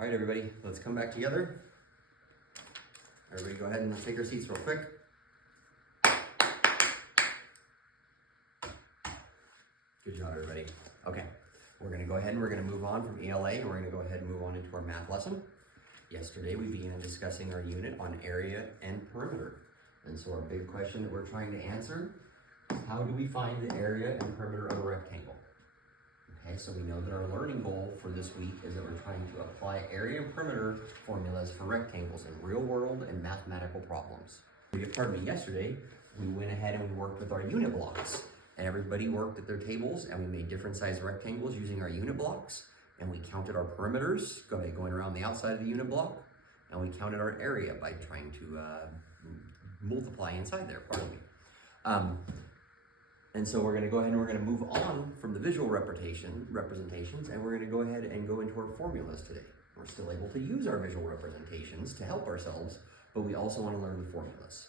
All right, everybody, let's come back together. Everybody go ahead and take your seats real quick. Good job, everybody. Okay, we're gonna go ahead and we're gonna move on from ELA and we're gonna go ahead and move on into our math lesson. Yesterday, we began discussing our unit on area and perimeter. And so our big question that we're trying to answer is how do we find the area and perimeter of a rectangle? Okay, so we know that our learning goal for this week is that we're trying to apply area and perimeter formulas for rectangles in real world and mathematical problems. Pardon me, yesterday, we went ahead and we worked with our unit blocks. And everybody worked at their tables and we made different size rectangles using our unit blocks. And we counted our perimeters going around the outside of the unit block. And we counted our area by trying to multiply inside there, pardon me. And so we're going to go ahead and we're going to move on from the visual representations and we're going to go ahead and go into our formulas today. We're still able to use our visual representations to help ourselves, but we also want to learn the formulas.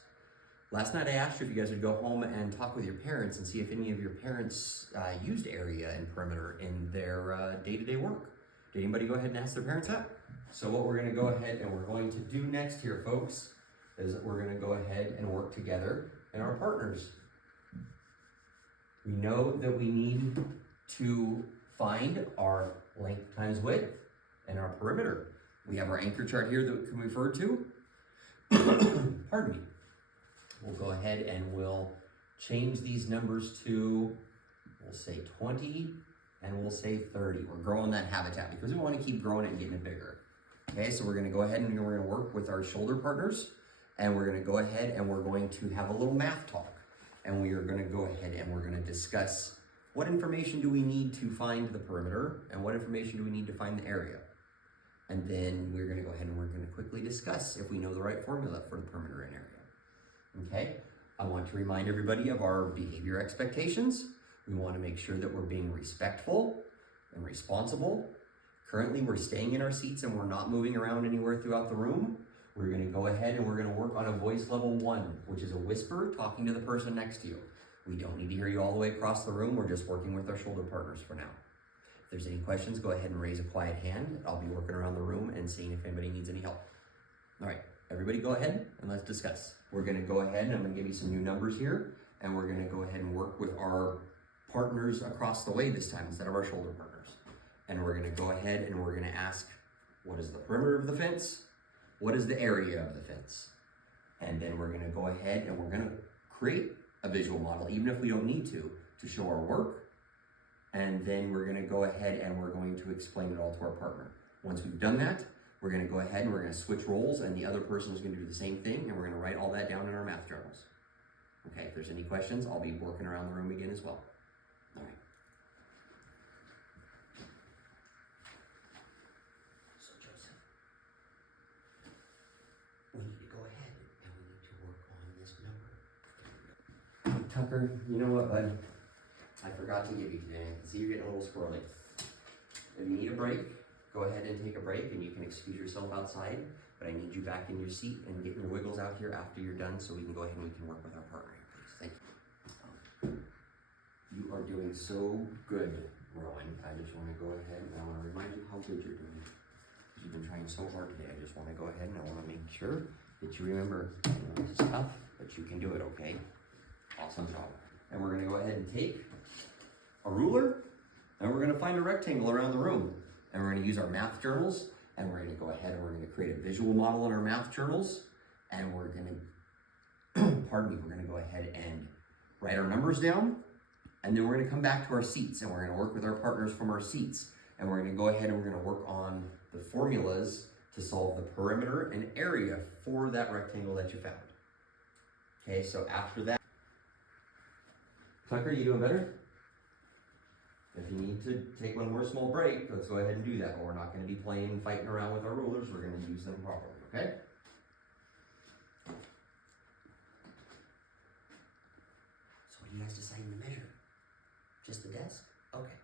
Last night I asked you if you guys would go home and talk with your parents and see if any of your parents used area and perimeter in their day-to-day work. Did anybody go ahead and ask their parents that? So what we're going to go ahead and we're going to do next here, folks, is we're going to go ahead and work together in our partners. We know that we need to find our length times width and our perimeter. We have our anchor chart here that we can refer to. Pardon me. We'll go ahead and we'll change these numbers to, we'll say 20 and we'll say 30. We're growing that habitat because we want to keep growing it and getting it bigger. Okay, so we're going to go ahead and we're going to work with our shoulder partners and we're going to go ahead and we're going to have a little math talk. And we are going to go ahead and we're going to discuss what information do we need to find the perimeter and what information do we need to find the area. And then we're going to go ahead and we're going to quickly discuss if we know the right formula for the perimeter and area. Okay, I want to remind everybody of our behavior expectations. We want to make sure that we're being respectful and responsible. Currently, we're staying in our seats and we're not moving around anywhere throughout the room. We're going to go ahead and we're going to work on a voice level 1, which is a whisper talking to the person next to you. We don't need to hear you all the way across the room. We're just working with our shoulder partners for now. If there's any questions, go ahead and raise a quiet hand. I'll be working around the room and seeing if anybody needs any help. All right, everybody go ahead and let's discuss. We're going to go ahead and I'm going to give you some new numbers here and we're going to go ahead and work with our partners across the way this time instead of our shoulder partners. And we're going to go ahead and we're going to ask, what is the perimeter of the fence? What is the area of the fence? And then we're going to go ahead and we're going to create a visual model, even if we don't need to show our work. And then we're going to go ahead and we're going to explain it all to our partner. Once we've done that, we're going to go ahead and we're going to switch roles and the other person is going to do the same thing and we're going to write all that down in our math journals. Okay, if there's any questions, I'll be working around the room again as well. All right. We need to go ahead and we need to work on this number. Tucker, you know what, bud? I forgot to give you today. I can see you're getting a little squirrely. If you need a break, go ahead and take a break and you can excuse yourself outside, but I need you back in your seat and getting your wiggles out here after you're done so we can go ahead and we can work with our partner here, please. Thank you. You are doing so good, Rowan. I just want to go ahead and I want to remind you how good you're doing. You've been trying so hard today. I just want to go ahead and I want to make sure that you remember, this is tough, but you can do it, okay? Awesome job. And we're going to go ahead and take a ruler and we're going to find a rectangle around the room. And we're going to use our math journals and we're going to go ahead and we're going to create a visual model in our math journals. And we're going to, pardon me, we're going to go ahead and write our numbers down. And then we're going to come back to our seats and we're going to work with our partners from our seats. And we're going to go ahead and we're going to work on the formulas to solve the perimeter and area for that rectangle that you found. Okay, so after that, Tucker, you doing better? If you need to take one more small break, let's go ahead and do that. But we're not going to be fighting around with our rulers. We're going to use them properly, okay? So what do you guys decide to measure? Just the desk? Okay,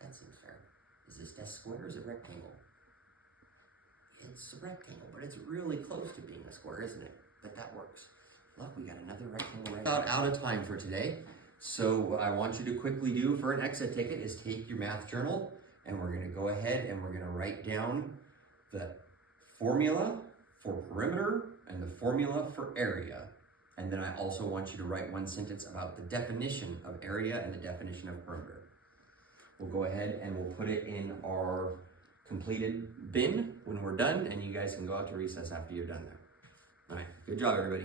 that seems fair. Is this desk square or is it rectangle? It's a rectangle, but it's really close to being a square, isn't it? But that works. Look, we got another rectangle right now. Out of time for today. So what I want you to quickly do for an exit ticket is take your math journal and we're going to go ahead and we're going to write down the formula for perimeter and the formula for area. And then I also want you to write one sentence about the definition of area and the definition of perimeter. We'll go ahead and we'll put it in our completed bin when we're done, and you guys can go out to recess after you're done there. All right, good job, everybody.